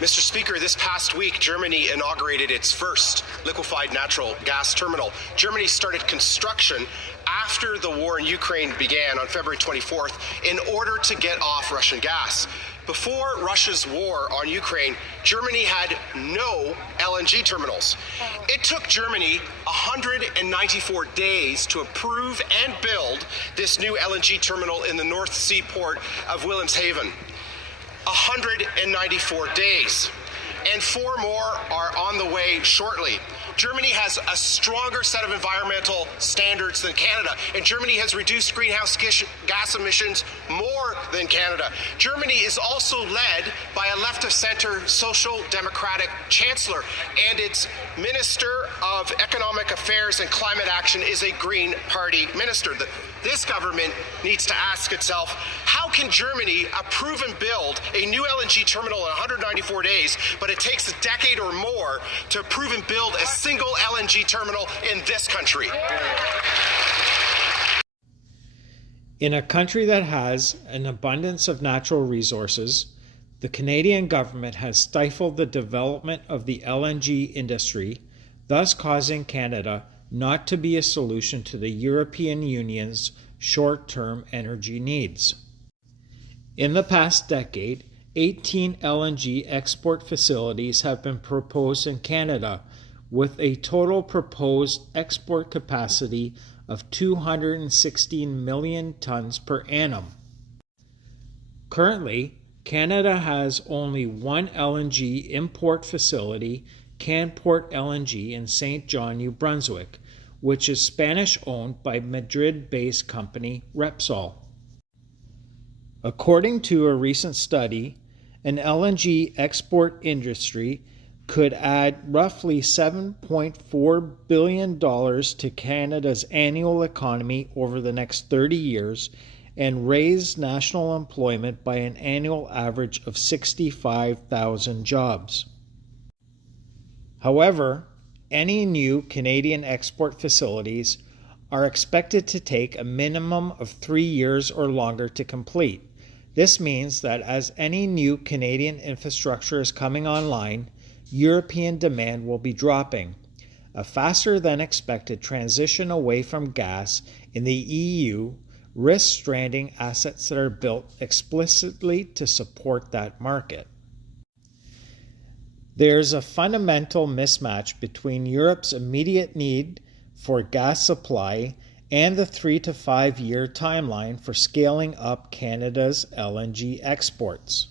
Mr. Speaker, this past week, Germany inaugurated its first liquefied natural gas terminal. Germany started construction after the war in Ukraine began on February 24th in order to get off Russian gas. Before Russia's war on Ukraine, Germany had no LNG terminals. It took Germany 194 days to approve and build this new LNG terminal in the North Sea port of Wilhelmshaven. 194 days. And 4 more are on the way shortly. Germany has a stronger set of environmental standards than Canada, and Germany has reduced greenhouse gas emissions more than Canada. Germany is also led by a left-of-center social democratic chancellor, and its Minister of Economic Affairs and Climate Action is a Green Party minister. This government needs to ask itself, how can Germany approve and build a new LNG terminal in 194 days, but it takes a decade or more to approve and build a single LNG terminal in this country? In a country that has an abundance of natural resources, the Canadian government has stifled the development of the LNG industry, thus causing Canada not to be a solution to the European Union's short-term energy needs. In the past decade, 18 LNG export facilities have been proposed in Canada, with a total proposed export capacity of 216 million tons per annum. Currently, Canada has only one LNG import facility, Canport LNG in St. John, New Brunswick, which is Spanish-owned by Madrid-based company Repsol. According to a recent study, an LNG export industry could add roughly $7.4 billion to Canada's annual economy over the next 30 years and raise national employment by an annual average of 65,000 jobs. However, any new Canadian export facilities are expected to take a minimum of 3 years or longer to complete. This means that as any new Canadian infrastructure is coming online, European demand will be dropping. A faster than expected transition away from gas in the EU risks stranding assets that are built explicitly to support that market. There's a fundamental mismatch between Europe's immediate need for gas supply and the 3 to 5 year timeline for scaling up Canada's LNG exports.